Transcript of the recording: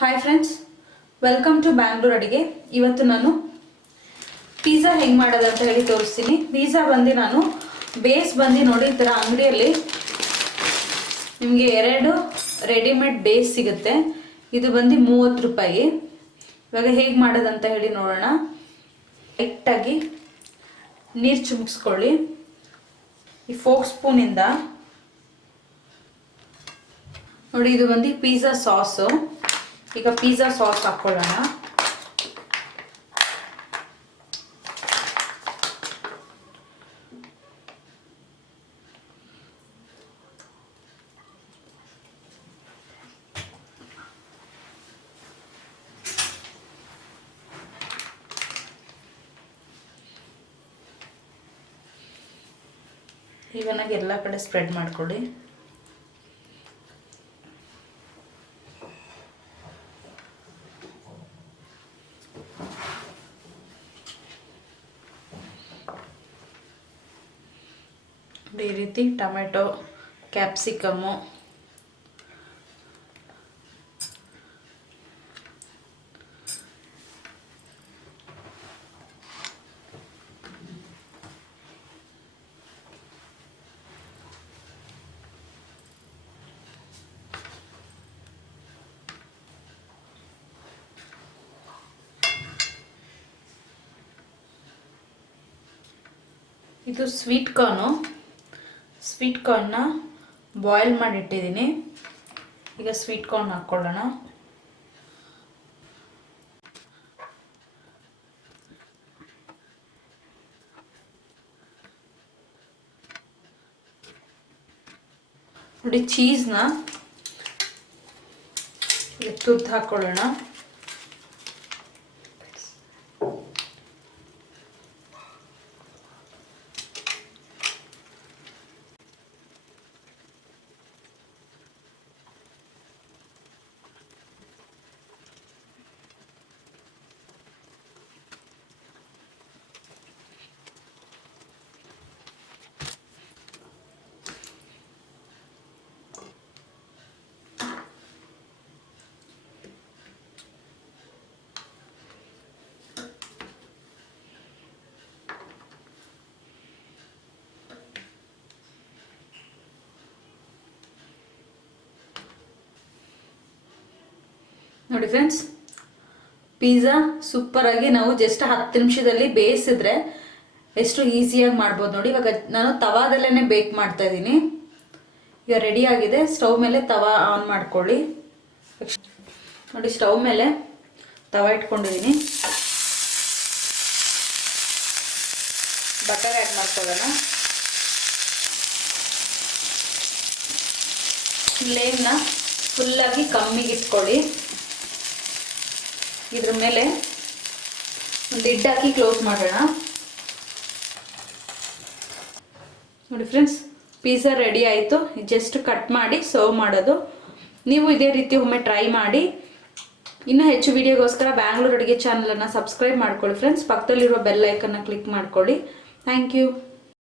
Hi friends, welcome to Bangalore Adige. ಇವತ್ತು ನಾನು pizza ಹೆಂಗೆ ಮಾಡೋದು ಅಂತ ಹೇಳಿ ತೋರಿಸ್ತೀನಿ. ಪಿಜ್ಜಾ ಬಂದು ನಾನು ಬೇಸ್ ಬಂದು ನೋಡಿ ಈ ಥರ ಅಂಗಡಿಯಲ್ಲಿ ನಿಮಗೆ 2 ರೆಡಿಮೇಡ್ ಬೇಸ್ ಸಿಗುತ್ತೆ. ಇದು ಬಂದು 30 ರೂಪಾಯಿ. ಇವಾಗ ಹೇಗೆ ಮಾಡೋದಂತ ಹೇಳಿ ನೋಡೋಣ. ಲೈಟಾಗಿ ನೀರು ಚಿಮುಕ್ಸ್ಕೊಳ್ಳಿ. ಈ ಫೋಕ್ ಸ್ಪೂನಿಂದ ನೋಡಿ, ಇದು ಬಂದು ಪಿಜ್ಜಾ ಸಾಸು. ಈಗ ಪಿಜ್ಜಾ ಸಾಸ್ ಹಾಕ್ಕೊಳ್ಳೋಣ. ಈವನಾಗಿ ಎಲ್ಲ ಕಡೆ ಸ್ಪ್ರೆಡ್ ಮಾಡ್ಕೊಳ್ಳಿ. ಈ ರೀತಿ ಟೊಮೆಟೊ, ಕ್ಯಾಪ್ಸಿಕಮ್ಮು, ಇದು ಸ್ವೀಟ್ ಕಾರ್ನ್ನ ಬಾಯ್ಲ್ ಮಾಡಿಟ್ಟಿದ್ದೀನಿ. ಈಗ ಸ್ವೀಟ್ ಕಾರ್ನ್ ಹಾಕ್ಕೊಳ್ಳೋಣ. ನೋಡಿ, ಚೀಸ್ನ ತುರ್ದು ಹಾಕ್ಕೊಳ್ಳೋಣ. ನೋಡಿ ಫ್ರೆಂಡ್ಸ್, ಪಿಜ್ಜಾ ಸೂಪರಾಗಿ ನಾವು ಜಸ್ಟ್ 10 ನಿಮಿಷದಲ್ಲಿ ಬೇಯಿಸಿದ್ರೆ ಎಷ್ಟು ಈಸಿಯಾಗಿ ಮಾಡ್ಬೋದು ನೋಡಿ. ಇವಾಗ ನಾನು ತವಾದಲ್ಲೇ ಬೇಕ್ ಮಾಡ್ತಾ ಇದ್ದೀನಿ. ಈಗ ರೆಡಿ ಆಗಿದೆ. ಸ್ಟವ್ ಮೇಲೆ ತವಾ ಆನ್ ಮಾಡ್ಕೊಳ್ಳಿ. ನೋಡಿ, ಸ್ಟವ್ ಮೇಲೆ ತವಾ ಇಟ್ಕೊಂಡಿದ್ದೀನಿ. ಬಟರ್ ಆ್ಯಡ್ ಮಾಡ್ಕೊಳ್ಳೋಣ. ಫ್ಲೇಮ್ನ ಫುಲ್ಲಾಗಿ ಕಮ್ಮಿಗೆ ಇಟ್ಕೊಳ್ಳಿ. ಇದ್ರ ಮೇಲೆ ಒಂದು ಲಿಡ್ ಹಾಕಿ ಕ್ಲೋಸ್ ಮಾಡೋಣ. ನೋಡಿ ಫ್ರೆಂಡ್ಸ್, ಪಿಜ್ಜಾ ರೆಡಿ ಆಯಿತು. ಜಸ್ಟ್ ಕಟ್ ಮಾಡಿ ಸರ್ವ್ ಮಾಡೋದು. ನೀವು ಇದೇ ರೀತಿ ಒಮ್ಮೆ ಟ್ರೈ ಮಾಡಿ. ಇನ್ನೂ ಹೆಚ್ಚು ವಿಡಿಯೋಗೋಸ್ಕರ ಬ್ಯಾಂಗ್ಳೂರ್ ಅಡುಗೆ ಚಾನಲನ್ನು ಸಬ್ಸ್ಕ್ರೈಬ್ ಮಾಡ್ಕೊಳ್ಳಿ ಫ್ರೆಂಡ್ಸ್. ಪಕ್ಕದಲ್ಲಿರೋ ಬೆಲ್ ಐಕನ್ನ ಕ್ಲಿಕ್ ಮಾಡ್ಕೊಳ್ಳಿ. Thank you.